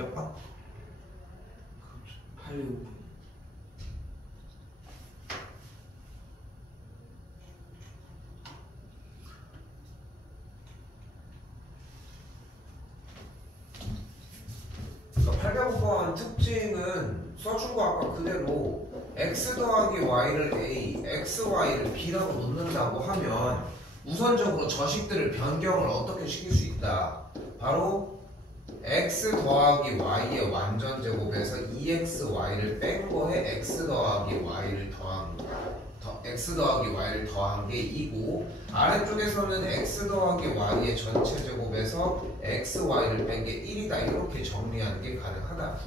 몇 번? 865. 그러니까 805번 특징은 써준 거 아까 그대로 x 더하기 y를 a, x, y를 b라고 놓는다고 하면 우선적으로 저식들을 변경을 어떻게 시킬 수 있다. 바로 x 더하기 y의 완전 제곱에서 2xy를 뺀 거에 x 더하기 y를 더한 게 2고 아래쪽에서는 x 더하기 y의 전체 제곱에서 xy를 뺀 게 1이다. 이렇게 정리하는 게 가능하다.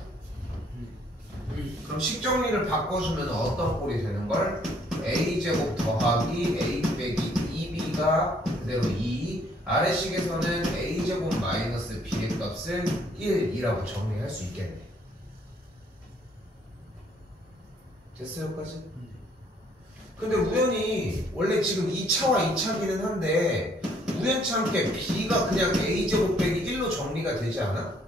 그럼 식정리를 바꿔주면 어떤 꼴이 되는 걸? a제곱 더하기 a 빼기 2b가 그대로 2, 아래식에서는 a제곱 마이너스 b의 값을 1이라고 정리할 수 있겠네. 됐어요, 여기까지? 근데 우연히 원래 지금 2차와 2차기는 한데 우연치 않게 b가 그냥 a제곱 빼기 1로 정리가 되지 않아?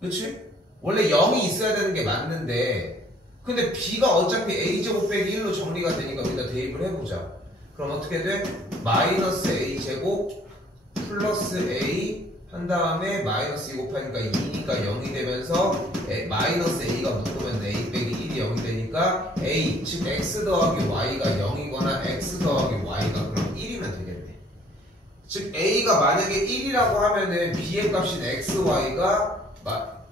그치? 원래 0이 있어야 되는 게 맞는데 근데 b가 어차피 a제곱 빼기 1로 정리가 되니까 우리가 대입을 해보자. 그럼 어떻게 돼? 마이너스 a제곱 플러스 a 한 다음에 마이너스 2 곱하니까 2니까 0이 되면서 마이너스 a가 묶으면 a 빼기 1이 0이 되니까 a 즉 x 더하기 y가 0이거나 x 더하기 y가 그럼 1이면 되겠네. 즉 a가 만약에 1이라고 하면은 b의 값인 x, y가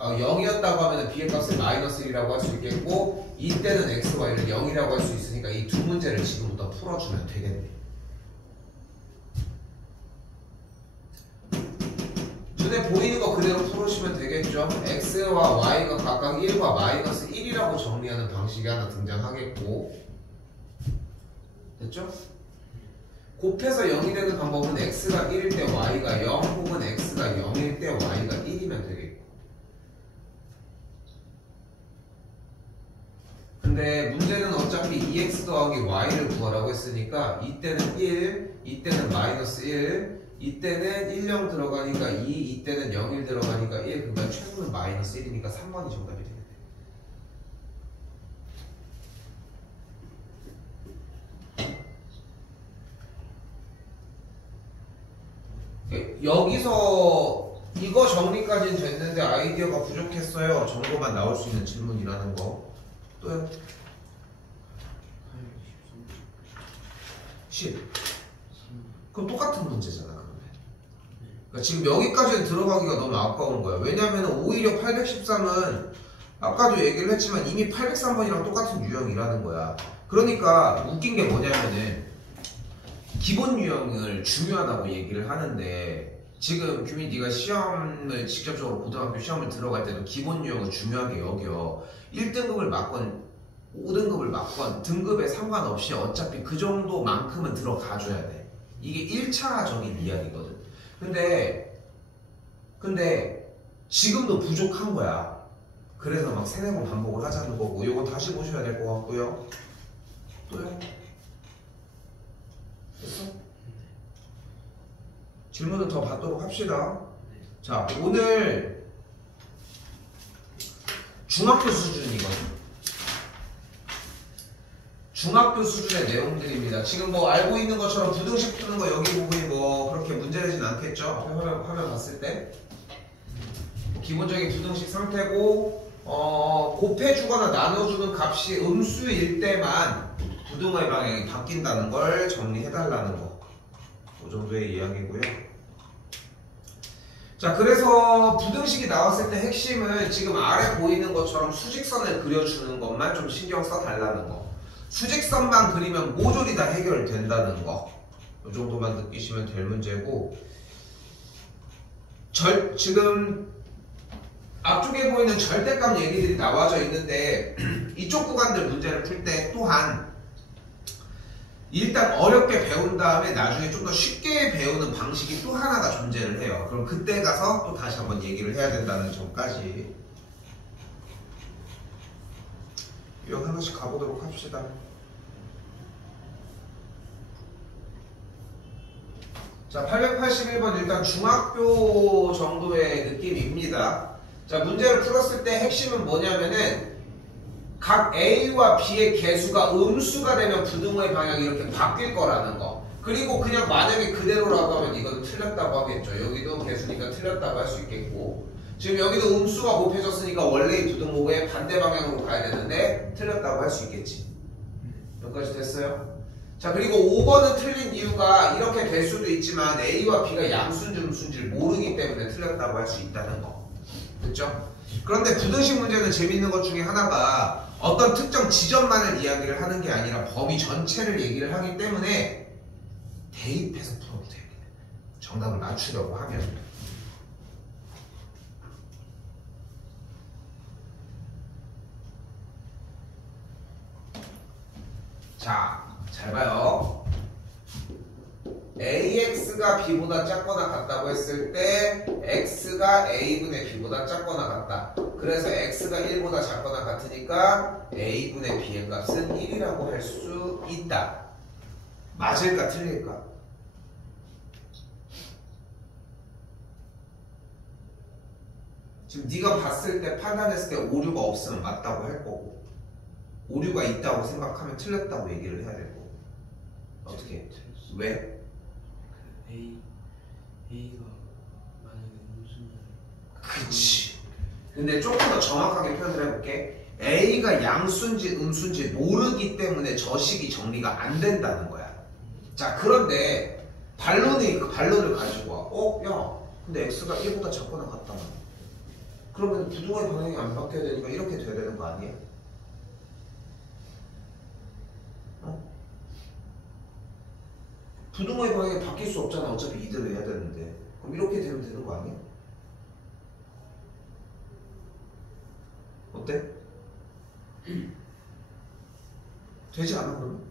0이었다고 하면은 b의 값을 마이너스 1이라고 할 수 있겠고 이때는 x, y를 0이라고 할 수 있으니까 이 두 문제를 지금부터 풀어주면 되겠네. 눈에 보이는 거 그대로 풀으시면 되겠죠. x와 y가 각각 1과 마이너스 1이라고 정리하는 방식이 하나 등장하겠고 됐죠? 곱해서 0이 되는 방법은 x가 1일 때 y가 0 혹은 x가 0일 때 y가 1이면 되겠고 근데 문제는 어차피 2x 더하기 y를 구하라고 했으니까 이때는 1, 이때는 마이너스 1 이때는 1, 0 들어가니까 2, 이때는 0, 1 들어가니까 1 그러니까 최소는 마이너스 1이니까 3번이 정답이 되겠네. 여기서 이거 정리까지는 됐는데 아이디어가 부족했어요. 정보만 나올 수 있는 질문이라는 거. 또요? 10. 그럼 똑같은 문제잖아. 그러니까 지금 여기까지는 들어가기가 너무 아까운 거야. 왜냐면 오히려 813은 아까도 얘기를 했지만 이미 803번이랑 똑같은 유형이라는 거야. 그러니까 웃긴 게 뭐냐면은 기본 유형을 중요하다고 얘기를 하는데 지금 규민 네가 시험을 직접적으로 고등학교 시험을 들어갈 때도 기본 유형을 중요하게 여겨. 1등급을 맞건 5등급을 맞건 등급에 상관없이 어차피 그 정도만큼은 들어가줘야 돼. 이게 1차적인 이야기거든. 근데 지금도 부족한 거야. 그래서 막 3, 4번 반복을 하자는 거고 이건 다시 보셔야 될 것 같고요. 또요? 됐어? 질문을 더 받도록 합시다. 자, 오늘 중학교 수준이거든. 중학교 수준의 내용들입니다. 지금 뭐 알고 있는 것처럼 부등식 푸는 거 여기 부분이 뭐 그렇게 문제되진 않겠죠? 앞에 화면 봤을 때 기본적인 부등식 상태고 곱해주거나 나눠주는 값이 음수일 때만 부등호의 방향이 바뀐다는 걸 정리해달라는 거. 그 정도의 이야기고요. 자, 그래서 부등식이 나왔을 때 핵심은 지금 아래 보이는 것처럼 수직선을 그려주는 것만 좀 신경 써달라는 거. 수직선만 그리면 모조리 다 해결된다는 거. 이 정도만 느끼시면 될 문제고 지금 앞쪽에 보이는 절대값 얘기들이 나와져 있는데 이쪽 구간들 문제를 풀 때 또한 일단 어렵게 배운 다음에 나중에 좀 더 쉽게 배우는 방식이 또 하나가 존재를 해요. 그럼 그때 가서 또 다시 한번 얘기를 해야 된다는 점까지 유형 하나씩 가보도록 합시다. 자, 881번 일단 중학교 정도의 느낌입니다. 자, 문제를 풀었을 때 핵심은 뭐냐면은 각 A와 B의 개수가 음수가 되면 부등호의 방향이 이렇게 바뀔 거라는 거. 그리고 그냥 만약에 그대로라고 하면 이건 틀렸다고 하겠죠. 여기도 개수니까 틀렸다고 할 수 있겠고, 지금 여기도 음수가 곱해졌으니까 원래의 부등호의 반대 방향으로 가야 되는데 틀렸다고 할 수 있겠지. 여기까지 됐어요? 자, 그리고 5번은 틀린 이유가 이렇게 될 수도 있지만 A와 B가 양수인지 음수인지를 모르기 때문에 틀렸다고 할 수 있다는 거. 됐죠? 그런데 부등식 문제는 재밌는 것 중에 하나가 어떤 특정 지점만을 이야기를 하는 게 아니라 범위 전체를 얘기를 하기 때문에 대입해서 풀어도 돼요. 정답을 맞추려고 하면. 자, 잘 봐요. AX가 B보다 작거나 같다고 했을 때 X가 A분의 B보다 작거나 같다. 그래서 X가 1보다 작거나 같으니까 A분의 B의 값은 1이라고 할 수 있다. 맞을까 틀릴까? 지금 네가 봤을 때 판단했을 때 오류가 없으면 맞다고 할 거고, 오류가 있다고 생각하면 틀렸다고 얘기를 해야 될 거고. 어떻게? 왜? A가 만약에 음수면 그치. 근데 조금 더 정확하게 표현을 해볼게. A가 양수인지 음수인지 모르기 때문에 저 식이 정리가 안 된다는 거야. 자, 그런데 반론을 가지고 와. 야, 근데 X가 1보다 작거나 같다. 그러면 부등호의 방향이 안 바뀌어야 되니까 이렇게 돼야 되는 거 아니야? 부등호의 방향이 바뀔 수 없잖아. 어차피 이대로 해야 되는데. 그럼 이렇게 되면 되는 거 아니야? 어때? 되지 않아 그러면?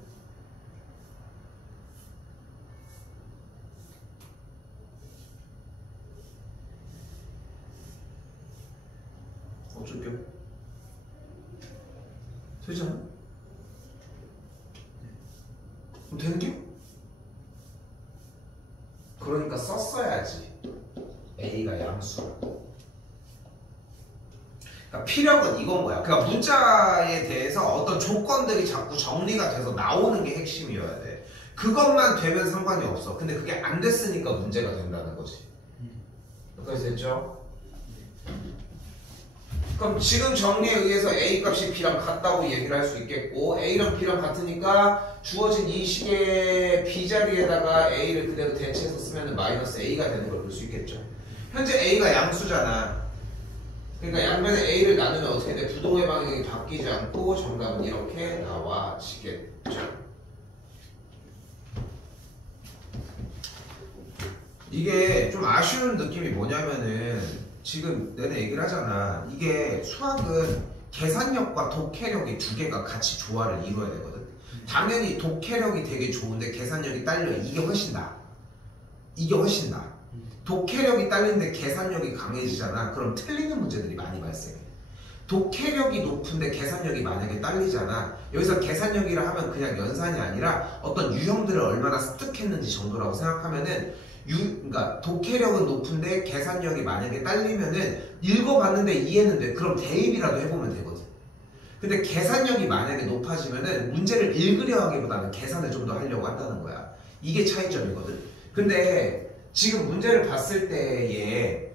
어쩔게요? 되지 않아? 그럼 되는 게? 그러니까 썼어야지. A가 양수라고. 그러니까 필요한 이건 뭐야? 그러니까 문자에 대해서 어떤 조건들이 자꾸 정리가 돼서 나오는 게 핵심이어야 돼. 그것만 되면 상관이 없어. 근데 그게 안 됐으니까 문제가 된다는 거지. 여기까지 됐죠? 그럼 지금 정리에 의해서 A 값이 B랑 같다고 얘기를 할 수 있겠고, A랑 B랑 같으니까 주어진 이 식의 B 자리에다가 A를 그대로 대체해서 쓰면 마이너스 A가 되는 걸 볼 수 있겠죠. 현재 A가 양수잖아. 그러니까 양면에 A를 나누면 어떻게 돼? 부동의 방향이 바뀌지 않고 정답은 이렇게 나와지겠죠. 이게 좀 아쉬운 느낌이 뭐냐면은 지금 내내 얘기를 하잖아. 이게 수학은 계산력과 독해력이 두 개가 같이 조화를 이루어야 되거든. 당연히 독해력이 되게 좋은데 계산력이 딸려. 이게 훨씬 나아. 이게 훨씬 나아. 독해력이 딸리는데 계산력이 강해지잖아. 그럼 틀리는 문제들이 많이 발생해. 독해력이 높은데 계산력이 만약에 딸리잖아. 여기서 계산력이라 하면 그냥 연산이 아니라 어떤 유형들을 얼마나 습득했는지 정도라고 생각하면은 그러니까 독해력은 높은데 계산력이 만약에 딸리면은 읽어봤는데 이해는 돼. 그럼 대입이라도 해보면 되거든. 근데 계산력이 만약에 높아지면은 문제를 읽으려 하기보다는 계산을 좀 더 하려고 한다는 거야. 이게 차이점이거든. 근데 지금 문제를 봤을 때에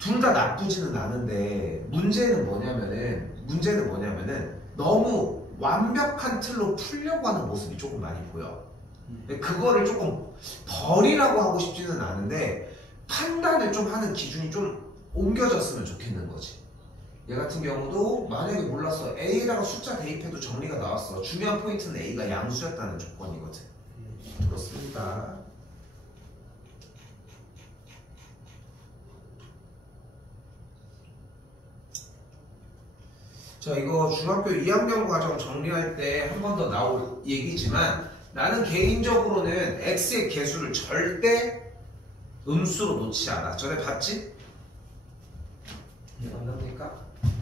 둘 다 나쁘지는 않은데 문제는 뭐냐면은 너무 완벽한 틀로 풀려고 하는 모습이 조금 많이 보여. 그거를 조금 버리라고 하고 싶지는 않은데 판단을 좀 하는 기준이 좀 옮겨졌으면 좋겠는 거지. 얘 같은 경우도 만약에 몰랐어. A에다가 숫자 대입해도 정리가 나왔어. 중요한 포인트는 A가 양수였다는 조건이거든. 그렇습니다. 자, 이거 중학교 2학년 과정 정리할 때 한 번 더 나올 얘기지만 나는 개인적으로는 X의 개수를 절대 음수로 놓지 않아. 전에 봤지? 안 나옵니까?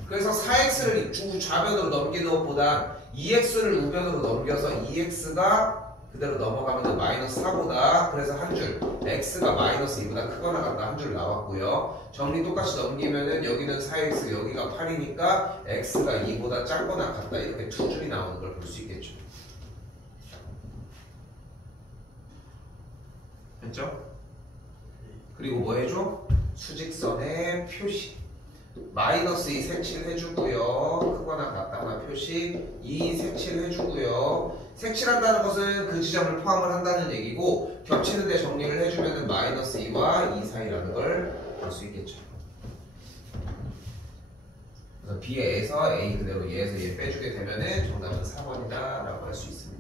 그래서 4X를 좌변으로 넘기는 것보다 2X를 우변으로 넘겨서 2X가 그대로 넘어가면 마이너스 4보다 그래서 한 줄 x가 마이너스 2보다 크거나 같다 한 줄 나왔고요. 정리 똑같이 넘기면은 여기는 4x 여기가 8이니까 x가 2보다 작거나 같다 이렇게 두 줄이 나오는 걸 볼 수 있겠죠. 됐죠? 그리고 뭐 해줘? 수직선의 표시 마이너스 2 색칠 해주고요. 크거나 같다 하나 표시 2 색칠 해주고요. 색칠한다는 것은 그 지점을 포함을 한다는 얘기고 겹치는데 정리를 해주면 마이너스 2와 2 사이라는 걸 볼 수 있겠죠. 그래서 B에서 A 그대로 얘에서 얘 빼주게 되면 정답은 4번이다 라고 할 수 있습니다.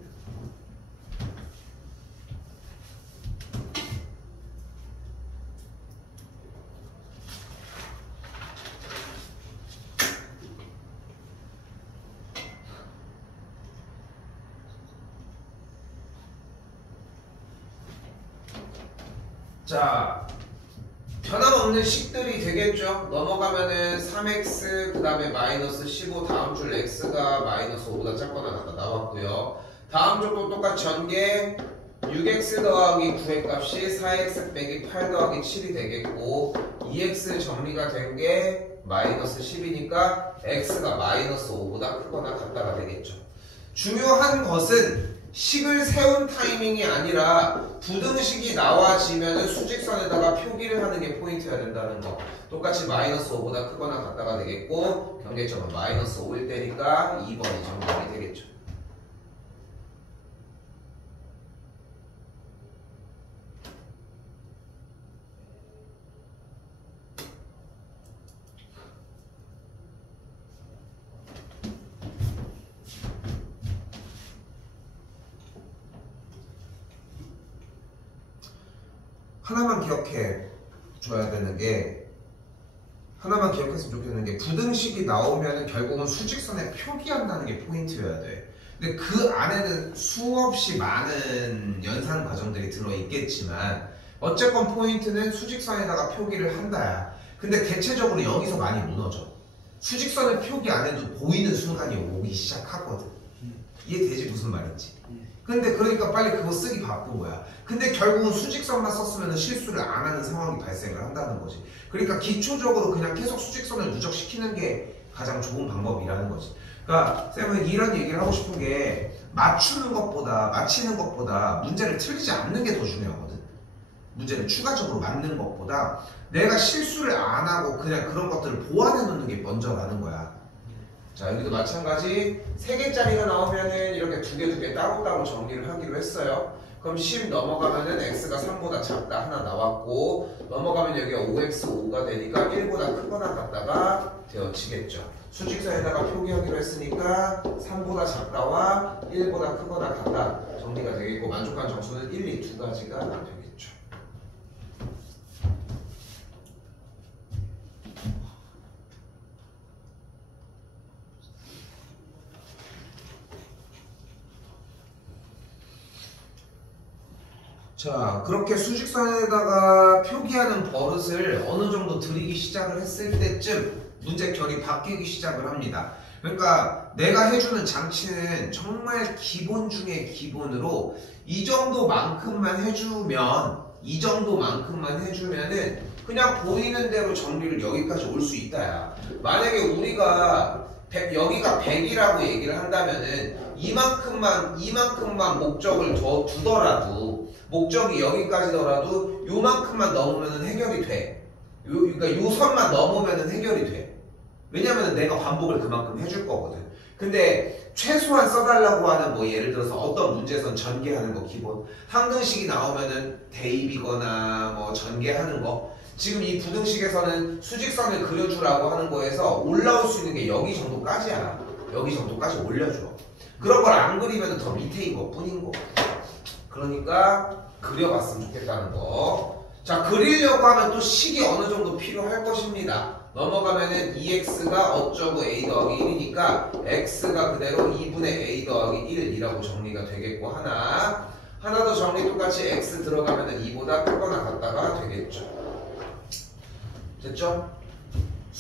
자, 변함없는 식들이 되겠죠. 넘어가면은 3x 그 다음에 마이너스 15 다음 줄 x가 마이너스 5보다 작거나 같다 나왔고요. 다음 줄도 똑같이 전개 6x 더하기 9의 값이 4x 빼기 8 더하기 7이 되겠고 2x 정리가 된 게 마이너스 10이니까 x가 마이너스 5보다 크거나 같다가 되겠죠. 중요한 것은 식을 세운 타이밍이 아니라 부등식이 나와지면 수직선에다가 표기를 하는 게 포인트여야 된다는 거. 똑같이 마이너스 5보다 크거나 같다가 되겠고 경계점은 마이너스 5일 때니까 2번이 정답이 되겠죠. 하나만 기억해 줘야 되는 게 하나만 기억했으면 좋겠는 게 부등식이 나오면 결국은 수직선에 표기한다는 게 포인트여야 돼. 근데 그 안에는 수없이 많은 연산 과정들이 들어있겠지만 어쨌건 포인트는 수직선에다가 표기를 한다야. 근데 대체적으로 여기서 많이 무너져. 수직선의 표기 안에도 보이는 순간이 오기 시작하거든. 이해되지 무슨 말인지? 근데 그러니까 빨리 그거 쓰기 바쁜 거야. 근데 결국은 수직선만 썼으면 실수를 안 하는 상황이 발생을 한다는 거지. 그러니까 기초적으로 그냥 계속 수직선을 누적시키는 게 가장 좋은 방법이라는 거지. 그러니까 쌤은 이런 얘기를 하고 싶은 게 맞추는 것보다 맞히는 것보다 문제를 틀리지 않는 게 더 중요하거든. 문제를 추가적으로 맞는 것보다 내가 실수를 안 하고 그냥 그런 것들을 보완해 놓는 게 먼저라는 거야. 자, 여기도 마찬가지 3개짜리가 나오면은 이렇게 두 개 따로따로 정리를 하기로 했어요. 그럼 10 넘어가면은 x가 3보다 작다 하나 나왔고 넘어가면 여기가 5x5가 되니까 1보다 크거나 같다가 되어지겠죠. 수직선에다가 표기하기로 했으니까 3보다 작다와 1보다 크거나 같다 정리가 되겠고 만족한 정수는 1, 2 두 가지가 되겠죠. 자, 그렇게 수직선에다가 표기하는 버릇을 어느 정도 들이기 시작을 했을 때쯤 문제 결이 바뀌기 시작을 합니다. 그러니까 내가 해주는 장치는 정말 기본 중에 기본으로 이 정도만큼만 해주면은 그냥 보이는 대로 정리를 여기까지 올 수 있다야. 만약에 우리가 여기가 100이라고 얘기를 한다면은 이만큼만 목적을 두더라도 목적이 여기까지더라도 요만큼만 넘으면 해결이 돼. 그러니까 요 선만 넘으면 해결이 돼. 왜냐면 내가 반복을 그만큼 해줄 거거든. 근데 최소한 써달라고 하는 뭐 예를 들어서 어떤 문제선 전개하는 거 기본 항등식이 나오면은 대입이거나 뭐 전개하는 거 지금 이 부등식에서는 수직선을 그려주라고 하는 거에서 올라올 수 있는 게 여기 정도까지야. 여기 정도까지 올려줘. 그런 걸 안 그리면 더 밑에인 것 뿐인 거. 그러니까 그려봤으면 좋겠다는 거. 자, 그리려고 하면 또 식이 어느 정도 필요할 것입니다. 넘어가면은 2x가 어쩌고 a 더하기 1이니까 x가 그대로 2분의 a 더하기 1이라고 정리가 되겠고 하나 더 정리 똑같이 x 들어가면은 2보다 크거나 같다가 되겠죠. 됐죠?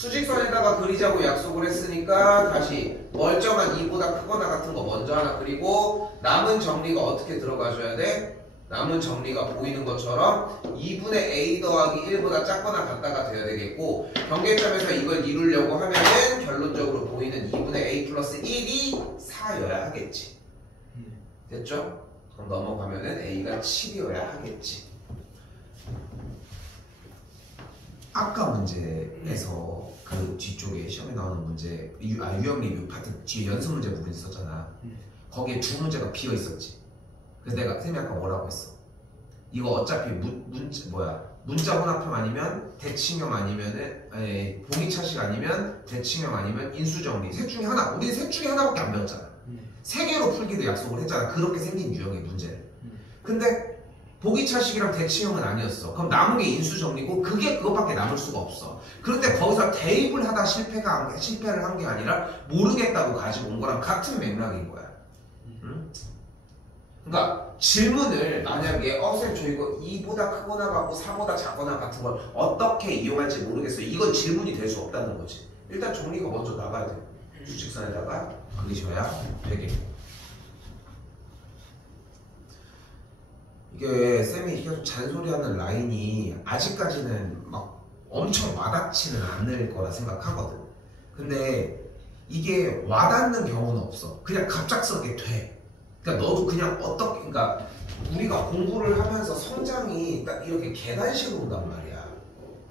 수직선에다가 그리자고 약속을 했으니까 다시 멀쩡한 2보다 크거나 같은 거 먼저 하나 그리고 남은 정리가 어떻게 들어가줘야 돼? 남은 정리가 보이는 것처럼 2분의 a 더하기 1보다 작거나 같다가 돼야 되겠고 경계점에서 이걸 이루려고 하면은 결론적으로 보이는 2분의 a 플러스 1이 4여야 하겠지. 됐죠? 그럼 넘어가면은 a가 7이어야 하겠지. 아까 문제에서 그 뒤쪽에 시험에 나오는 문제 유형 리뷰 파트 뒤에 연습 문제 부분 있었잖아. 거기에 두 문제가 비어 있었지. 그래서 내가 쌤이 아까 뭐라고 했어? 이거 어차피 문자 혼합형 아니면 대칭형 아니면은 봉이차식 아니면 대칭형 아니면 인수정리 셋 중에 하나. 우리는 셋 중에 하나밖에 안 배웠잖아. 세 개로 풀기도 약속을 했잖아. 그렇게 생긴 유형의 문제를. 근데 보기차식이랑 대칭형은 아니었어. 그럼 남은 게 인수정리고 그것밖에 남을 수가 없어. 그런데 거기서 대입을 하다 실패를 한 게 아니라 모르겠다고 가지고 온 거랑 같은 맥락인 거야. 응? 그러니까 질문을 만약에 쌤 저 이거 2보다 크거나 같고 4보다 작거나 같은 걸 어떻게 이용할지 모르겠어요. 이건 질문이 될 수 없다는 거지. 일단 정리가 먼저 나가야 돼. 수직선에다가 그리셔야 되겠고. 이게 쌤이 계속 잔소리하는 라인이 아직까지는 막 엄청 와닿지는 않을 거라 생각하거든. 근데 이게 와닿는 경우는 없어. 그냥 갑작스럽게 돼. 그러니까 너도 그냥 그러니까 우리가 공부를 하면서 성장이 딱 이렇게 계단식으로 온단 말이야.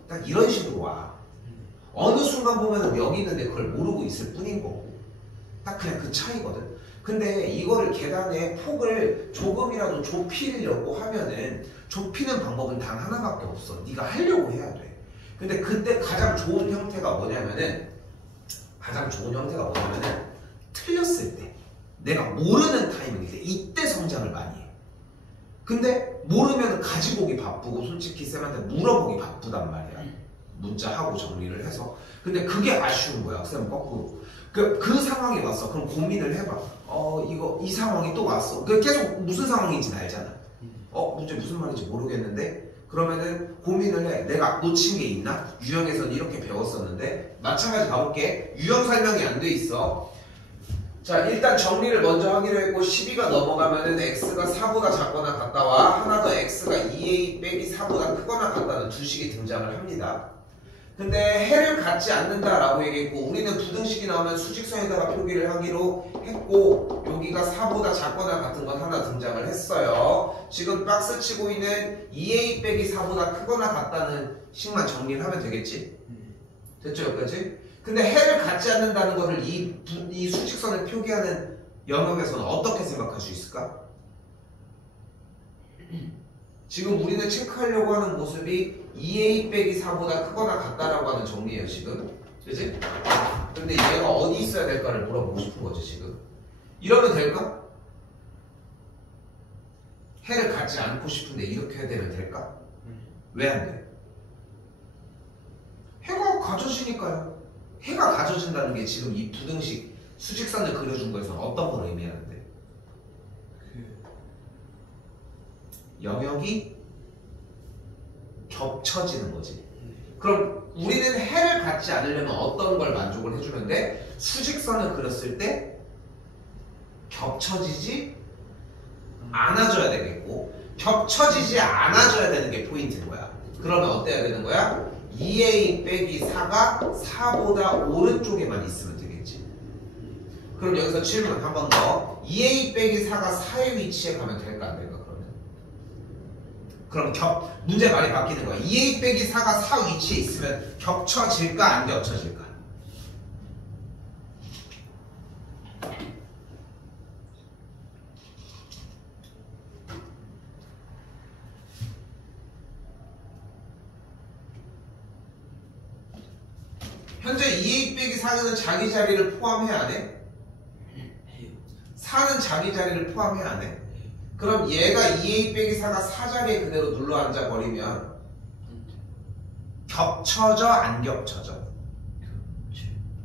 딱 이런 식으로 와. 어느 순간 보면은 여기 있는데 그걸 모르고 있을 뿐인 거고. 딱 그냥 그 차이거든. 근데 이거를 계단의 폭을 조금이라도 좁히려고 하면은 좁히는 방법은 단 하나밖에 없어. 네가 하려고 해야 돼. 근데 그때 가장 좋은 형태가 뭐냐면은 틀렸을 때 내가 모르는 타이밍일 때 이때 성장을 많이 해. 근데 모르면 가지고 오기 바쁘고 솔직히 쌤한테 물어보기 바쁘단 말이야. 문자하고 정리를 해서. 근데 그게 아쉬운 거야. 쌤 거꾸로. 그 상황이 왔어. 그럼 고민을 해봐. 이 상황이 또 왔어. 계속 무슨 상황인지는 알잖아. 문제 무슨 말인지 모르겠는데? 그러면은 고민을 해. 내가 놓친 게 있나? 유형에서는 이렇게 배웠었는데. 마찬가지 가볼게. 유형 설명이 안 돼 있어. 자, 일단 정리를 먼저 하기로 했고 12가 넘어가면은 x가 4보다 작거나 같다와 하나 더 x가 2a 빼기 4보다 크거나 같다는 두 식이 등장을 합니다. 근데 해를 갖지 않는다라고 얘기했고 우리는 부등식이 나오면 수직선에다가 표기를 하기로 했고 여기가 4보다 작거나 같은 건 하나 등장을 했어요. 지금 박스 치고 있는 2a 빼기 4보다 크거나 같다는 식만 정리를 하면 되겠지? 됐죠 여기까지? 근데 해를 갖지 않는다는 것을 이 수직선을 표기하는 영역에서는 어떻게 생각할 수 있을까? 지금 우리는 체크하려고 하는 모습이 2a 빼기 4보다 크거나 같다라고 하는 정리예요 지금. 그치? 근데 얘가 어디 있어야 될까를 물어보고 싶은 거지 지금. 이러면 될까? 해를 갖지 않고 싶은데 이렇게 해야 되면 될까? 왜 안 돼? 해가 가져지니까요. 해가 가져진다는 게 지금 이 부등식 수직선을 그려준 거에서는 어떤 걸 의미하는데? 영역이 겹쳐지는 거지. 그럼 우리는 해를 갖지 않으려면 어떤 걸 만족을 해주면 돼? 수직선을 그렸을 때 겹쳐지지 않아줘야 되겠고 겹쳐지지 않아줘야 되는 게 포인트인 거야. 그러면 어때야 되는 거야? 2a 빼기 4가 4보다 오른쪽에만 있으면 되겠지. 그럼 여기서 질문 한 번 더. 2a 빼기 4가 4의 위치에 가면 될까 안 될까 그러면? 그럼 문제 말이 바뀌는 거야. 2a 빼기 4가 4 위치에 있으면 겹쳐질까 안 겹쳐질까? 현재 2a 빼기 4는 자기 자리를 포함해야 안 해? 4는 자기 자리를 포함해야 안 해? 그럼 얘가 2a 빼기 4가 4자리에 그대로 눌러앉아 버리면 겹쳐져 안 겹쳐져?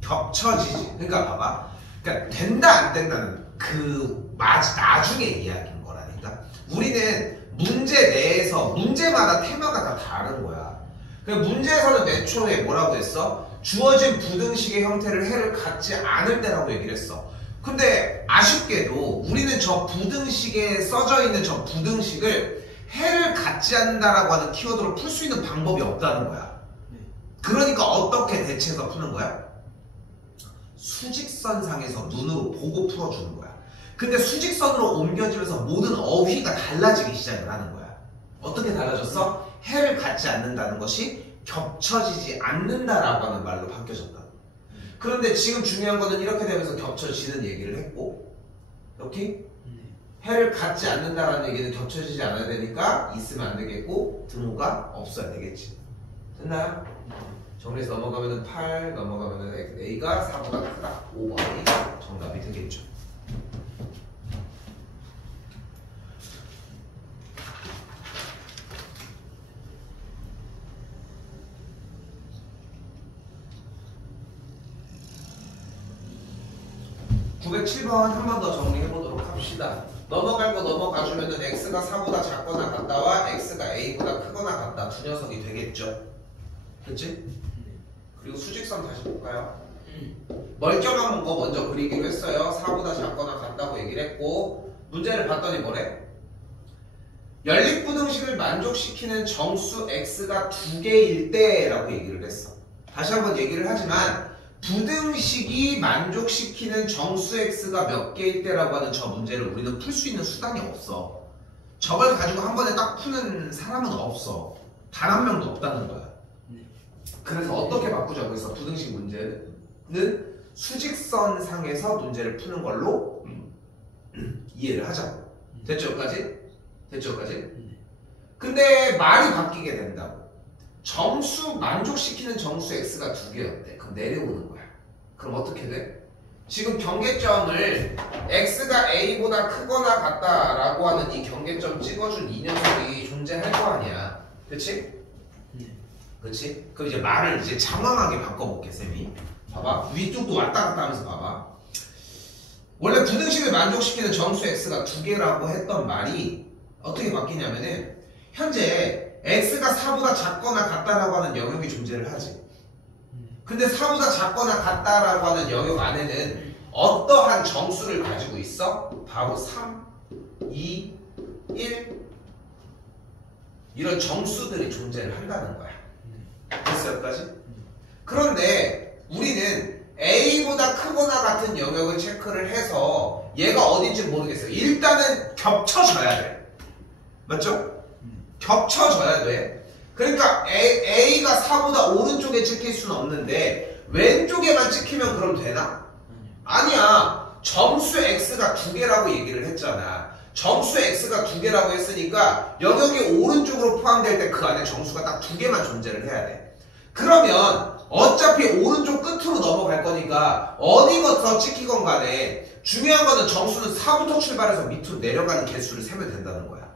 겹쳐지지. 그러니까 봐봐. 그러니까 된다 안 된다는 그 나중에 이야기인 거라니까. 우리는 문제 내에서 문제마다 테마가 다 다른 거야. 그 문제에서는 맨 처음에 뭐라고 했어? 주어진 부등식의 형태를 해를 갖지 않을 때라고 얘기를 했어. 근데 아쉽게도 우리는 저 부등식에 써져 있는 저 부등식을 해를 갖지 않는다라고 하는 키워드로 풀 수 있는 방법이 없다는 거야. 그러니까 어떻게 대체해서 푸는 거야? 수직선상에서 눈으로 보고 풀어주는 거야. 근데 수직선으로 옮겨지면서 모든 어휘가 달라지기 시작을 하는 거야. 어떻게 달라졌어? 해를 갖지 않는다는 것이 겹쳐지지 않는다라고 하는 말로 바뀌어졌다. 그런데 지금 중요한 거는 이렇게 되면서 겹쳐지는 얘기를 했고, 이렇게 해를 갖지 않는다라는 얘기는 겹쳐지지 않아야 되니까 있으면 안 되겠고 등호가 없어야 되겠지. 됐나요? 정리해서 넘어가면은 8 넘어가면은 A가 4보다 크다. 5번이 정답이 되겠죠. (907번) 한 번 더 정리해보도록 합시다. 넘어갈 거 넘어가주면은 x가 4보다 작거나 같다와 x가 a보다 크거나 같다 두 녀석이 되겠죠. 그치? 그리고 수직선 다시 볼까요? 멀쩡한 거 먼저 그리기로 했어요. 4보다 작거나 같다고 얘기를 했고, 문제를 봤더니 뭐래? 연립부등식을 만족시키는 정수 x가 2개일 때라고 얘기를 했어. 다시 한번 얘기를 하지만 부등식이 만족시키는 정수 x가 몇 개일 때라고 하는 저 문제를 우리는 풀 수 있는 수단이 없어. 저걸 가지고 한 번에 딱 푸는 사람은 없어. 단 한 명도 없다는 거야. 그래서 어떻게 바꾸자고 했어? 부등식 문제는 수직선 상에서 문제를 푸는 걸로 이해를 하자고. 됐죠? 여기까지? 됐죠? 여기까지? 근데 말이 바뀌게 된다고. 만족시키는 정수 x가 2개였대. 그럼 내려오는 거야. 그럼 어떻게 돼? 지금 경계점을 x가 a보다 크거나 같다라고 하는 이 경계점 찍어준 이 녀석이 존재할 거 아니야. 그치? 그치? 그럼 이제 말을 이제 장황하게 바꿔볼게, 쌤이. 봐봐. 위쪽도 왔다 갔다 하면서 봐봐. 원래 부등식을 만족시키는 정수 x가 2개라고 했던 말이 어떻게 바뀌냐면은 현재 x가 4보다 작거나 같다라고 하는 영역이 존재를 하지. 근데 4보다 작거나 같다라고 하는 영역 안에는 어떠한 정수를 가지고 있어? 바로 3, 2, 1 이런 정수들이 존재를 한다는 거야. 됐어요? 여기까지? 그런데 우리는 A보다 크거나 같은 영역을 체크를 해서 얘가 어딘지 모르겠어요. 일단은 겹쳐져야 돼. 맞죠? 겹쳐져야 돼. 그러니까 A가 4보다 오른쪽에 찍힐 수는 없는데 왼쪽에만 찍히면 그럼 되나? 아니야. 정수 X가 2개라고 얘기를 했잖아. 정수 X가 2개라고 했으니까 영역이 오른쪽으로 포함될 때 그 안에 정수가 딱 2개만 존재를 해야 돼. 그러면 어차피 오른쪽 끝으로 넘어갈 거니까 어디부터 찍히건 간에 중요한 거는 정수는 4부터 출발해서 밑으로 내려가는 개수를 세면 된다는 거야.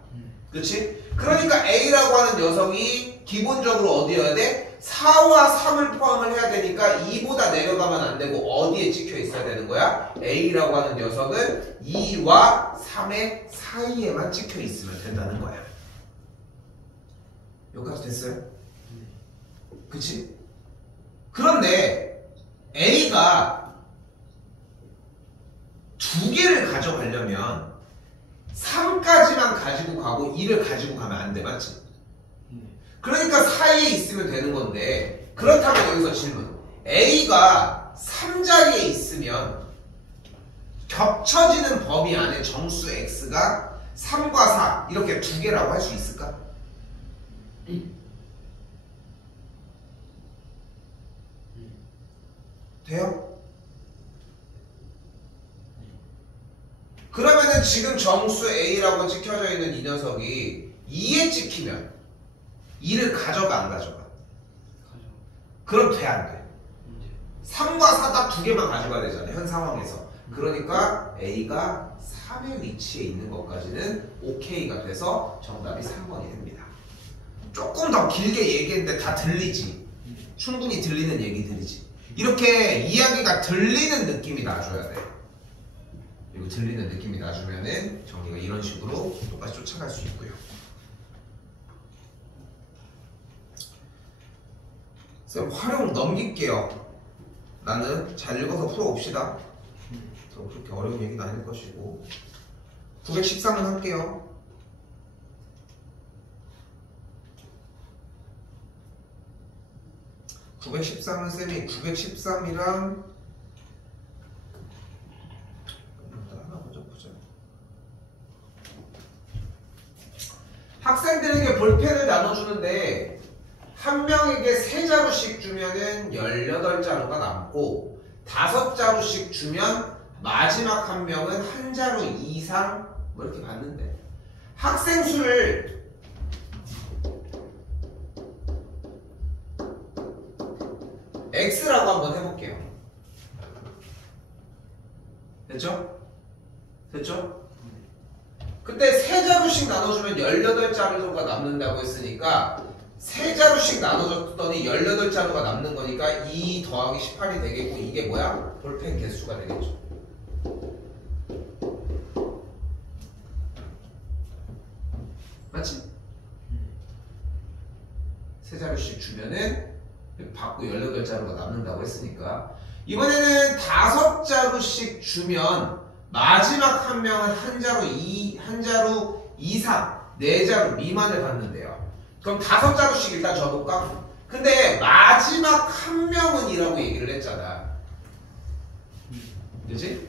그렇지? 그러니까 A라고 하는 녀석이 기본적으로 어디여야 돼? 4와 3을 포함을 해야 되니까 2보다 내려가면 안 되고 어디에 찍혀 있어야 되는 거야? A라고 하는 녀석은 2와 3의 사이에만 찍혀 있으면 된다는 거야. 여기까지 됐어요? 그치? 그런데 A가 2개를 가져가려면 3까지만 가지고 가고 2를 가지고 가면 안 돼. 맞지? 그러니까 사이에 있으면 되는 건데, 그렇다면 여기서 질문. A가 3자리에 있으면 겹쳐지는 범위 안에 정수 X가 3과 4 이렇게 2개라고 할 수 있을까? 돼요? 그러면은 지금 정수 A라고 찍혀져 있는 이 녀석이 2에 찍히면 2를 가져가 안 가져가? 그럼 돼 안 돼? 3과 4 딱 2개만 가져가야 되잖아 현 상황에서. 그러니까 A가 3의 위치에 있는 것까지는 OK가 돼서 정답이 3번이 됩니다. 조금 더 길게 얘기했는데 다 들리지? 충분히 들리는 얘기들이지. 이렇게 이야기가 들리는 느낌이 나줘야 돼. 이거 들리는 느낌이 나주면은 정리가 이런 식으로 똑같이 쫓아갈 수 있고요. 쌤 활용 넘길게요. 나는 잘 읽어서 풀어봅시다. 그렇게 어려운 얘기는 아닐 것이고 913은 할게요. 913은 쌤이 913이랑 하나 먼저 보자. 학생들에게 볼펜을 나눠주는데 한 명에게 3자루씩 주면은 18자루가 남고 5자루씩 주면 마지막 한 명은 한 자루 이상 뭐 이렇게 받는데 학생 수를 X라고 한번 해볼게요. 됐죠? 됐죠? 그때 3자루씩 나눠주면 18자루가 남는다고 했으니까 3자루씩 나눠줬더니 18자루가 남는 거니까 2 더하기 18이 되겠고 이게 뭐야? 볼펜 개수가 되겠죠. 맞지? 3자루씩 주면은 받고 18자루가 남는다고 했으니까 이번에는 5자루씩 주면 마지막 한 명은 한 자루 이상 4자루 미만을 받는데요. 그럼 5자루씩 일단 줘볼까? 근데 마지막 한 명은 이라고 얘기를 했잖아. 그치?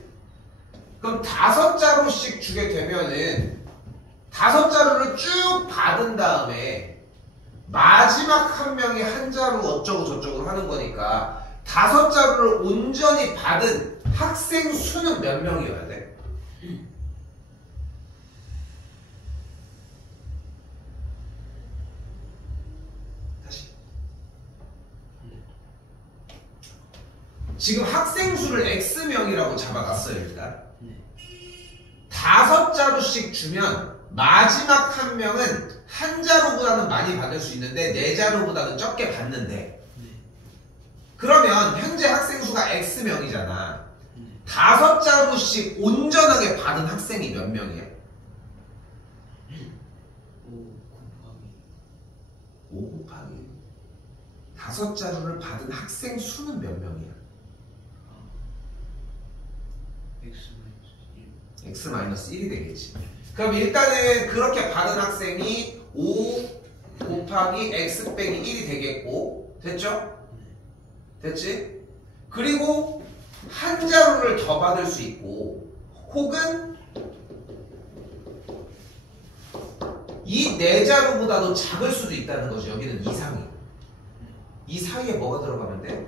그럼 5자루씩 주게 되면은 5자루를 쭉 받은 다음에 마지막 한 명이 한 자루 어쩌고 저쩌고 하는 거니까 5자루를 온전히 받은 학생 수는 몇 명이어야 돼? 다시. 지금 학생 수를 X명이라고 잡아놨어요, 일단. 5자루씩 주면 마지막 한 명은 한 자루보다는 많이 받을 수 있는데 4자루보다는 적게 받는데 그러면 현재 학생 수가 X명이잖아. 5자루씩 온전하게 받은 학생이 몇 명이야? 5 곱하기 5자루를 받은 학생 수는 몇 명이야? X-1이 되겠지. 그럼 일단은 그렇게 받은 학생이 5 곱하기 X 빼기 1이 되겠고 됐죠? 됐지? 그리고 한 자루를 더 받을 수 있고 혹은 이 4자루보다도 작을 수도 있다는 거죠. 여기는 이상이. 이 사이에 뭐가 들어가면 돼?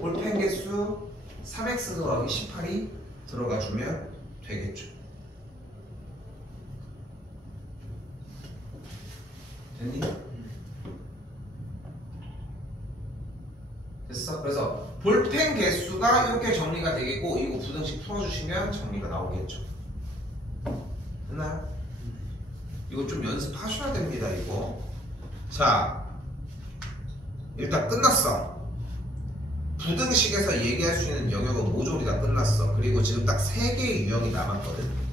볼펜 개수 3x 더하기 18이 들어가주면 되겠죠. 됐니? 됐어? 그래서 볼펜 개수가 이렇게 정리가 되겠고 이거 부등식 풀어주시면 정리가 나오겠죠. 됐나요? 이거 좀 연습하셔야 됩니다. 이거. 자, 일단 끝났어. 부등식에서 얘기할 수 있는 영역은 모조리 다 끝났어. 그리고 지금 딱 3개의 유형이 남았거든.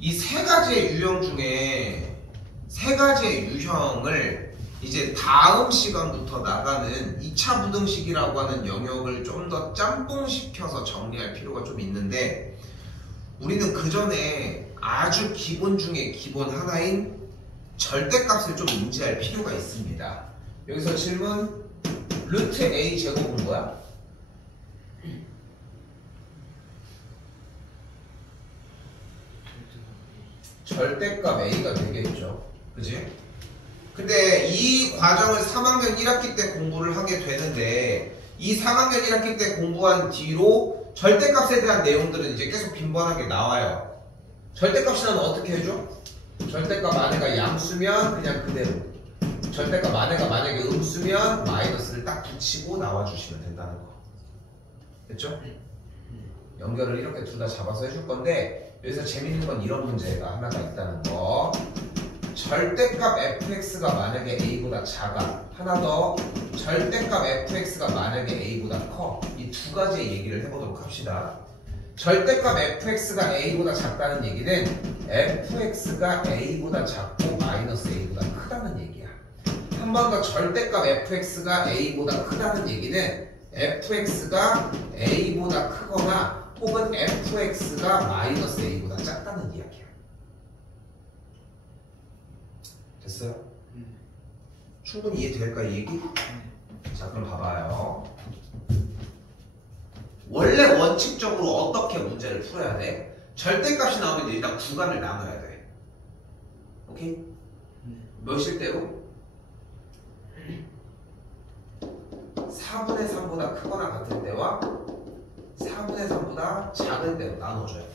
이 3가지의 유형 중에 3가지의 유형을 이제 다음 시간부터 나가는 2차 부등식이라고 하는 영역을 좀 더 짬뽕시켜서 정리할 필요가 좀 있는데 우리는 그 전에 아주 기본 중에 기본 하나인 절대값을 좀 인지할 필요가 있습니다. 여기서 질문 루트 A 제곱은 뭐야? 절대값 A가 되겠죠. 그지? 근데 이 과정을 3학년 1학기 때 공부를 하게 되는데 이 3학년 1학기 때 공부한 뒤로 절대값에 대한 내용들은 이제 계속 빈번하게 나와요. 절대값이 나면 어떻게 해줘? 절대값 안에가 양수면 그냥 그대로, 절대값 안에가 만약에 음수면 마이너스를 딱 붙이고 나와주시면 된다는 거. 됐죠? 연결을 이렇게 둘 다 잡아서 해줄 건데 여기서 재밌는 건 이런 문제가 하나가 있다는 거. 절대값 fx가 만약에 a보다 작아. 하나 더, 절대값 fx가 만약에 a보다 커. 이 두 가지의 얘기를 해보도록 합시다. 절대값 fx가 a보다 작다는 얘기는 fx가 a보다 작고 마이너스 a보다 크다는 얘기야. 한 번 더 절대값 fx가 a보다 크다는 얘기는 fx가 a보다 크거나 혹은 fx가 마이너스 a보다 작다는 이야기야. 됐어요? 충분히 이해될까 이 얘기? 자 그럼 봐봐요. 원래 원칙적으로 어떻게 문제를 풀어야 돼? 절대값이 나오면 일단 구간을 나눠야 돼. 오케이? 몇일 때로? 4분의 3보다 크거나 같을 때와 4분의 3보다 작을 때로 나눠줘야 돼.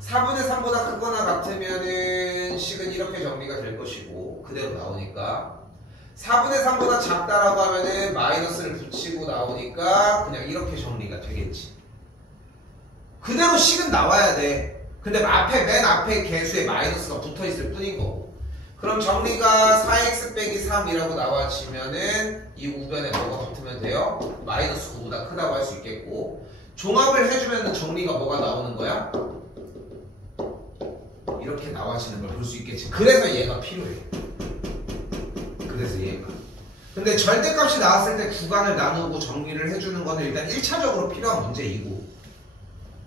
4분의 3보다 크거나 같으면은 식은 이렇게 정리가 될 것이고 그대로 나오니까 4분의 3보다 작다라고 하면은 마이너스를 붙이고 나오니까 그냥 이렇게 정리가 되겠지. 그대로 식은 나와야 돼. 근데 맨 앞에 개수에 마이너스가 붙어있을 뿐인 거고. 그럼 정리가 4x 빼기 3이라고 나와지면은 이 우변에 뭐가 붙으면 돼요? 마이너스 9보다 크다고 할 수 있겠고 종합을 해주면은 정리가 뭐가 나오는 거야? 이렇게 나와지는 걸 볼 수 있겠지. 그래서 얘가 필요해. 그래서 얘가. 근데 절대값이 나왔을 때 구간을 나누고 정리를 해주는 거는 일단 1차적으로 필요한 문제이고.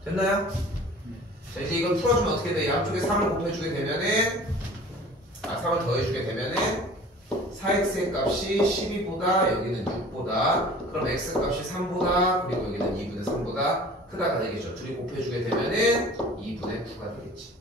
됐나요? 자, 이제 이걸 풀어주면 어떻게 돼? 양쪽에 3을 곱해주게 되면은 3을 더해주게 되면은 4x의 값이 12보다 여기는 6보다 그럼 x값이 3보다 그리고 여기는 2분의 3보다 크다가 되겠죠. 둘이 곱해주게 되면은 2분의 9가 되겠지.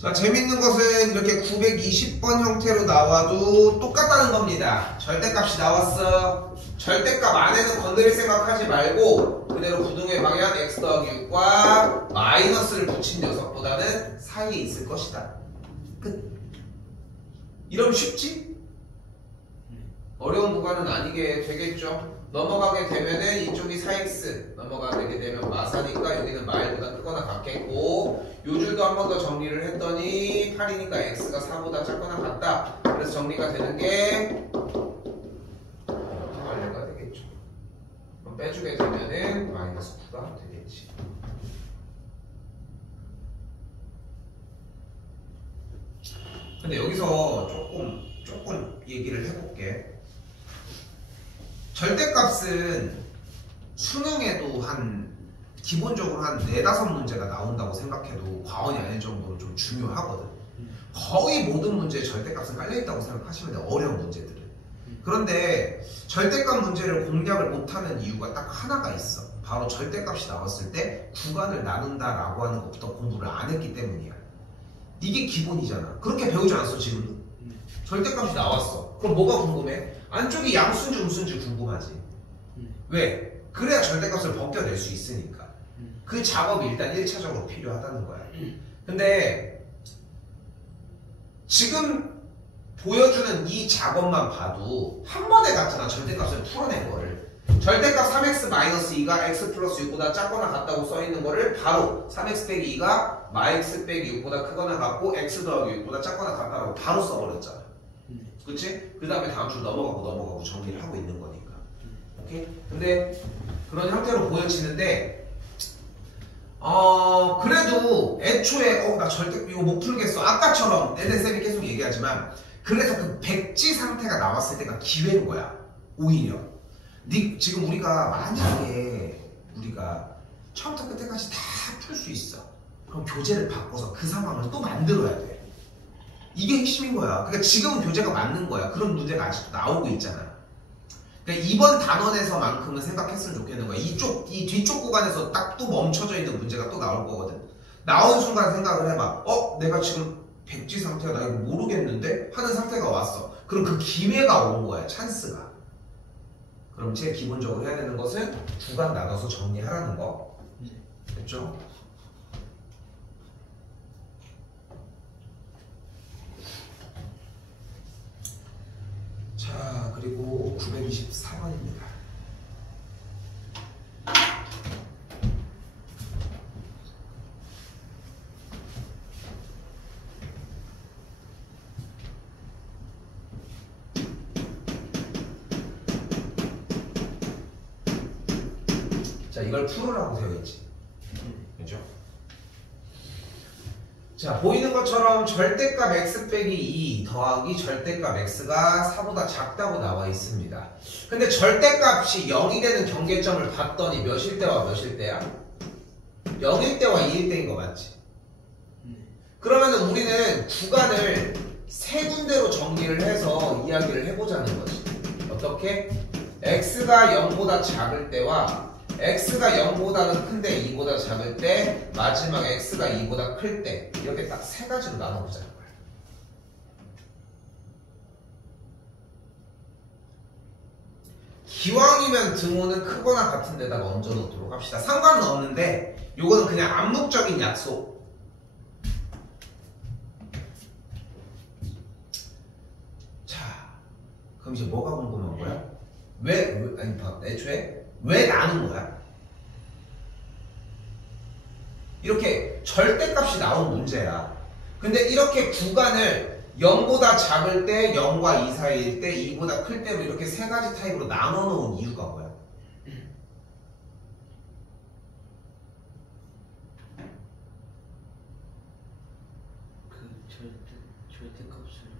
자, 재밌는 것은 이렇게 920번 형태로 나와도 똑같다는 겁니다. 절대값이 나왔어. 절대값 안에는 건드릴 생각하지 말고 그대로 부등의 방향 x 더하기 6과 마이너스를 붙인 녀석보다는 사이에 있을 것이다. 끝. 이러면 쉽지? 어려운 구간은 아니게 되겠죠. 넘어가게 되면은 이쪽이 4x 넘어가게 되면 마사니까 여기는 마일보다 크거나 같겠고 요 줄도 한 번 더 정리를 했더니 8이니까 x가 4보다 작거나 같다. 그래서 정리가 되는 게 이렇게 완료가 되겠죠. 그럼 빼주게 되면은 마이너스 9가 되겠지. 근데 여기서 조금 얘기를 해볼게. 절대값은 수능에도 기본적으로 한 4-5문제가 나온다고 생각해도 과언이 아닐 정도로 좀 중요하거든. 거의 모든 문제에 절대값은 깔려있다고 생각하시면 돼. 어려운 문제들은. 그런데 절대값 문제를 공략을 못하는 이유가 딱 하나가 있어. 바로 절대값이 나왔을 때 구간을 나눈다라고 하는 것부터 공부를 안 했기 때문이야. 이게 기본이잖아. 그렇게 배우지 않았어 지금도? 절대값이 나왔어. 그럼 뭐가 궁금해? 안쪽이 양수인지 음수인지 궁금하지. 왜? 그래야 절대값을 벗겨낼 수 있으니까. 그 작업이 일단 1차적으로 필요하다는 거야. 근데 지금 보여주는 이 작업만 봐도 한 번에 같잖아. 절대값을 풀어낸 거를. 절대값 3x-2가 x 플러스 6보다 작거나 같다고 써있는 거를 바로 3x 빼기 2가 마x 빼기 6보다 크거나 같고 x 더하기 6보다 작거나 같다라고 바로 써버렸잖아. 그치? 그 다음에 다음 줄 넘어가고 정리를 하고 있는 거니까. 오케이? 근데 그런 형태로 보여지는데 그래도 애초에 나 절대 이거 못 풀겠어. 아까처럼 쌤이 계속 얘기하지만 그래서 그 백지 상태가 나왔을 때가 기회인 거야. 오히려 지금 우리가 만약에 우리가 처음부터 끝까지 다 풀 수 있어. 그럼 교재를 바꿔서 그 상황을 또 만들어야 돼. 이게 핵심인 거야. 그러니까 지금은 교재가 맞는 거야. 그런 문제가 아직도 나오고 있잖아. 그러니까 이번 단원에서만큼은 생각했으면 좋겠는 거야. 이 뒤쪽 구간에서 딱 또 멈춰져 있는 문제가 또 나올 거거든. 나온 순간 생각을 해봐. 내가 지금 백지 상태가 나 이거 모르겠는데? 하는 상태가 왔어. 그럼 그 기회가 온 거야. 찬스가. 그럼 제일 기본적으로 해야 되는 것은 구간 나눠서 정리하라는 거. 됐죠? 자, 그리고 924번입니다. 자, 이걸 풀으라고 되어 있지. 그죠? 자, 보이는 것처럼 절대값 x 빼기 2 더하기 절대값 x가 4보다 작다고 나와 있습니다. 근데 절대값이 0이 되는 경계점을 봤더니 몇일 때와 몇일 때야? 0일 때와 2일 때인 거 맞지? 그러면은 우리는 구간을 세 군데로 정리를 해서 이야기를 해보자는 거지. 어떻게? x가 0보다 작을 때와 x가 0보다는 큰데 2보다 작을 때, 마지막 x가 2보다 클 때, 이렇게 딱 세 가지로 나눠보자는 거야. 기왕이면 등호는 크거나 같은 데다가 얹어 놓도록 합시다. 상관은 없는데 요거는 그냥 암묵적인 약속. 자, 그럼 이제 뭐가 궁금한 거야? 애초에 왜 나눈 거야? 이렇게 절대값이 나온 문제야. 근데 이렇게 구간을 0보다 작을 때, 0과 2 사이일 때, 2보다 클 때로 이렇게 세 가지 타입으로 나눠 놓은 이유가 뭐야? 그 절대값을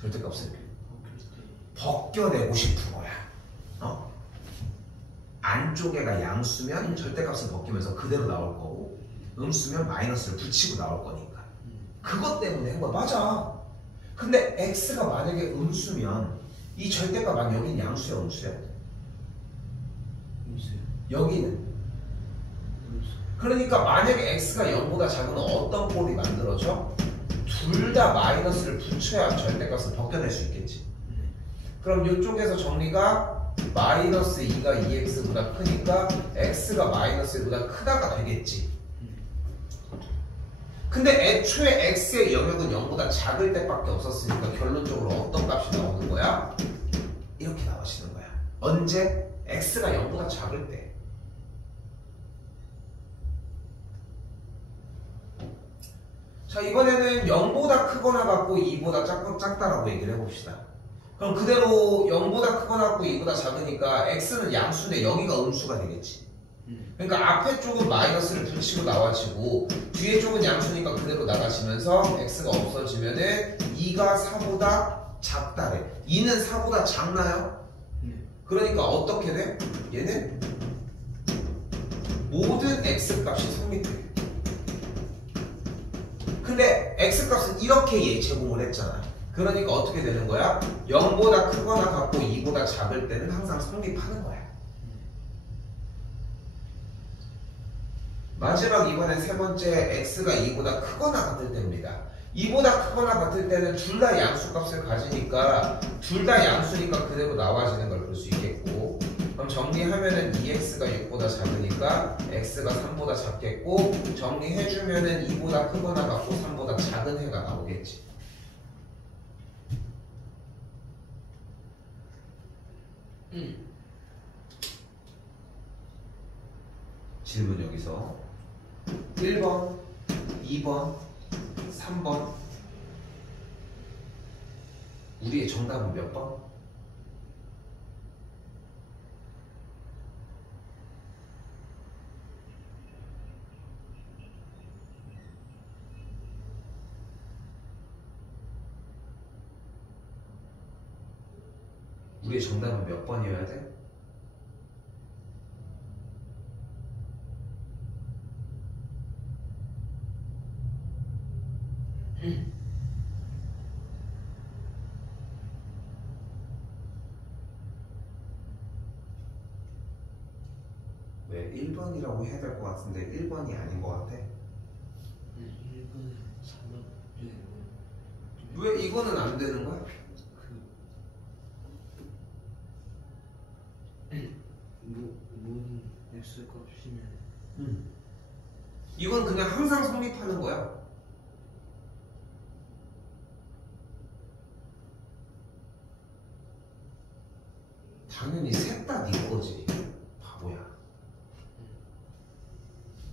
절대값을 바뀔 때 벗겨내고 싶은 거야. 안쪽에가 양수면 절대값을 벗기면서 그대로 나올 거고, 음수면 마이너스를 붙이고 나올 거니까. 그것 때문에 한 거야. 맞아. 근데 x가 만약에 음수면 이 절대값 안 여긴 양수야, 음수야? 음수요. 여기는. 음수. 그러니까 만약에 x가 0보다 작으면 어떤 꼴이 만들어져? 둘 다 마이너스를 붙여야 절대값을 벗겨낼 수 있겠지. 그럼 이쪽에서 정리가 마이너스 2가 2x보다 크니까 x가 마이너스 1보다 크다가 되겠지. 근데 애초에 x의 영역은 0보다 작을 때밖에 없었으니까 결론적으로 어떤 값이 나오는 거야? 이렇게 나오시는 거야. 언제? x가 0보다 작을 때. 자, 이번에는 0보다 크거나 같고 2보다 작다라고 얘기를 해봅시다. 그럼 그대로 0보다 크거나 같고 2보다 작으니까 x는 양수인데 여기가 음수가 되겠지. 그러니까 앞에 쪽은 마이너스를 붙이고 나와지고 뒤에 쪽은 양수니까 그대로 나가시면서 x가 없어지면은 2가 4보다 작다래. 2는 4보다 작나요? 그러니까 어떻게 돼? 얘는 모든 x값이 성립돼. 근데 x값은 이렇게 제공을 했잖아. 그러니까 어떻게 되는 거야? 0보다 크거나 같고 2보다 작을 때는 항상 성립하는 거야. 마지막 이번엔 세 번째, x가 2보다 크거나 같을 때입니다. 2보다 크거나 같을 때는 둘 다 양수값을 가지니까 둘 다 양수니까 그대로 나와지는 걸 볼 수 있겠고, 그럼 정리하면은 2x가 6보다 작으니까 x가 3보다 작겠고, 정리해주면은 2보다 크거나 같고 3보다 작은 해가 나오겠지. 질문 여기서 1번, 2번, 3번. 우리의 정답은 몇 번? 우리의 정답은 몇 번이어야 돼? 왜 1번이라고 해야 될 것 같은데 1번이 아닌 것 같아? 1번에 3번 왜 이거는 안 되는 거야? 모든 x 값이면 이건 그냥 항상 성립하는 거야. 당연히 셋 다 네 거지. 바보야.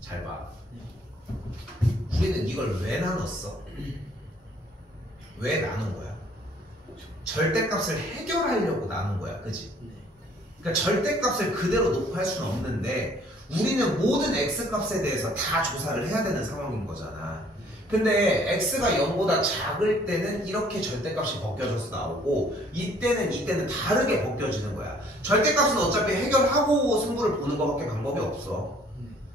잘 봐. 우리는 이걸 왜 나눴어? 왜 나눈 거야? 절대값을 해결하려고 나눈 거야, 그지? 네. 그러니까 절대값을 그대로 놓고 할 수는 없는데 우리는 모든 x값에 대해서 다 조사를 해야 되는 상황인 거잖아. 근데 x가 0보다 작을 때는 이렇게 절대값이 벗겨져서 나오고 이때는 다르게 벗겨지는 거야. 절대값은 어차피 해결하고 승부를 보는 것밖에 방법이 없어.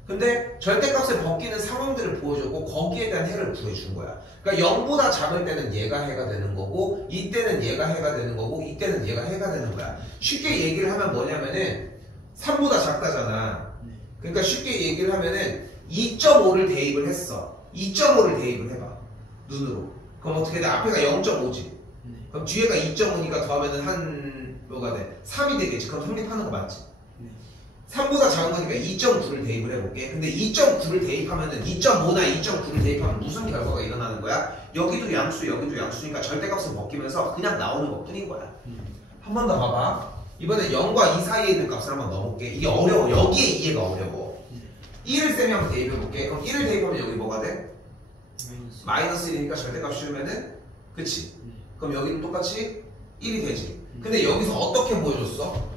근데 절대값을 벗기는 상황들을 보여줬고 거기에 대한 해를 구해준 거야. 그러니까 0보다 작을 때는 얘가 해가 되는 거고 이때는 얘가 해가 되는 거고 이때는 얘가 해가 되는 거야. 쉽게 얘기를 하면 뭐냐면은 3보다 작다잖아. 그러니까 쉽게 얘기를 하면은 2.5를 대입을 했어. 2.5를 대입을 해봐. 눈으로. 그럼 어떻게 돼? 앞에가 0.5지. 그럼 뒤에가 2.5니까 더하면은 한 뭐가 돼? 3이 되겠지. 그럼 성립하는 거 맞지? 3보다 작은 거니까 2.9를 대입을 해볼게. 근데 2.9를 대입하면은 2.5나 2.9를 대입하면 무슨 결과가 일어나는 거야? 여기도 양수, 여기도 양수니까 절대값을 벗기면서 그냥 나오는 것 뿐인 거야. 한 번 더 봐봐. 이번엔 0과 2 사이에 있는 값을 한번 넣어볼게. 이게 어려워. 여기에 이해가 어려워. 1을 쌤이 한번 대입해볼게. 그럼 1을 대입하면 여기 뭐가 돼? 마이너스 1이니까 절대값 씌우면은 그치? 그럼 여기는 똑같이 1이 되지. 근데 여기서 어떻게 보여줬어?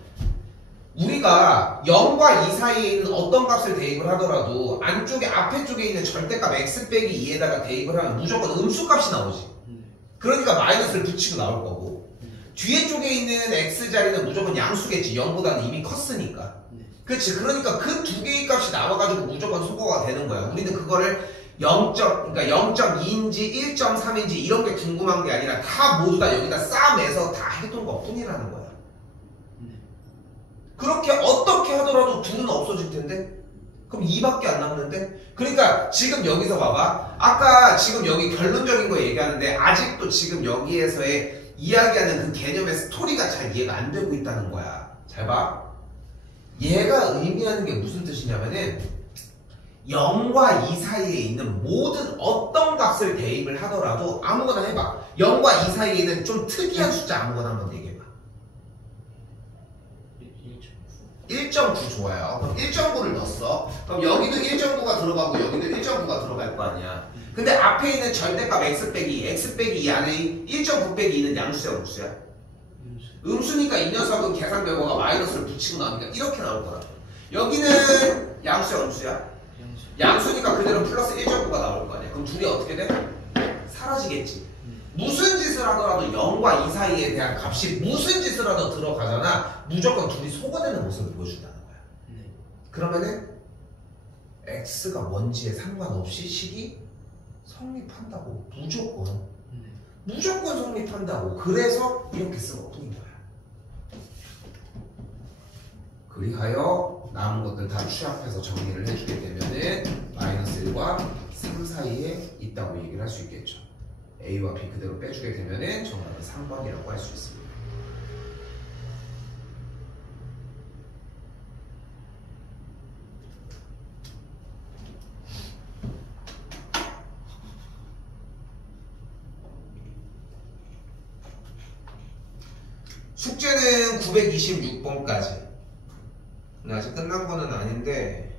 우리가 0과 2 사이에 있는 어떤 값을 대입을 하더라도 안쪽에 앞에 쪽에 있는 절대값 x 빼기 2에다가 대입을 하면 무조건 음수값이 나오지. 그러니까 마이너스를 붙이고 나올 거고 뒤에 쪽에 있는 x 자리는 무조건 양수겠지. 0보다는 이미 컸으니까. 그렇지. 그러니까 그 두 개의 값이 나와가지고 무조건 소거가 되는 거야. 우리는 그거를 0.2인지 1.3인지 이런 게 궁금한 게 아니라 다 모두 다 여기다 싸매서 다 해둔 것 뿐이라는 거야. 그렇게 어떻게 하더라도 둘은 없어질 텐데? 그럼 2밖에 안 남는데? 그러니까 지금 여기서 봐봐. 아까 지금 여기 결론적인 거 얘기하는데 아직도 지금 여기에서의 이야기하는 그 개념의 스토리가 잘 이해가 안 되고 있다는 거야. 잘 봐. 얘가 의미하는 게 무슨 뜻이냐면은 0과 2 사이에 있는 모든 어떤 값을 대입을 하더라도 아무거나 해봐. 0과 2 사이에 있는 좀 특이한 숫자 아무거나 한번 얘기해봐. 1.9 좋아요. 그럼 1.9를 넣었어. 그럼 여기도 1.9가 들어가고 여기도 1.9가 들어갈 거 아니야. 근데 앞에 있는 절대값 x 빼기 2 안에 1.9 빼기 2는 양수야, 음수야? 음수니까 이 녀석은 계산 결과가 마이너스를 붙이고 나오니까 이렇게 나올 거라고. 여기는 양수야, 음수야? 양수니까 그대로 플러스 1.9가 나올 거 아니야. 그럼 둘이 어떻게 돼? 사라지겠지. 무슨 짓을 하더라도 0과 2 사이에 대한 값이 무슨 짓을 하도 들어가잖아. 무조건 둘이 소거되는 모습을 보여준다는 거야. 그러면은 x가 뭔지에 상관없이 식이 성립한다고. 무조건 성립한다고. 그래서 이렇게 쓰고 뿐인 거야. 그리하여 남은 것들 다 취합해서 정리를 해주게 되면은 마이너스 1과 3 사이에 있다고 얘기를 할 수 있겠죠. A와 B 그대로 빼주게 되면은 정답은 3번이라고 할 수 있습니다. 숙제는 926번까지. 아직 끝난 거는 아닌데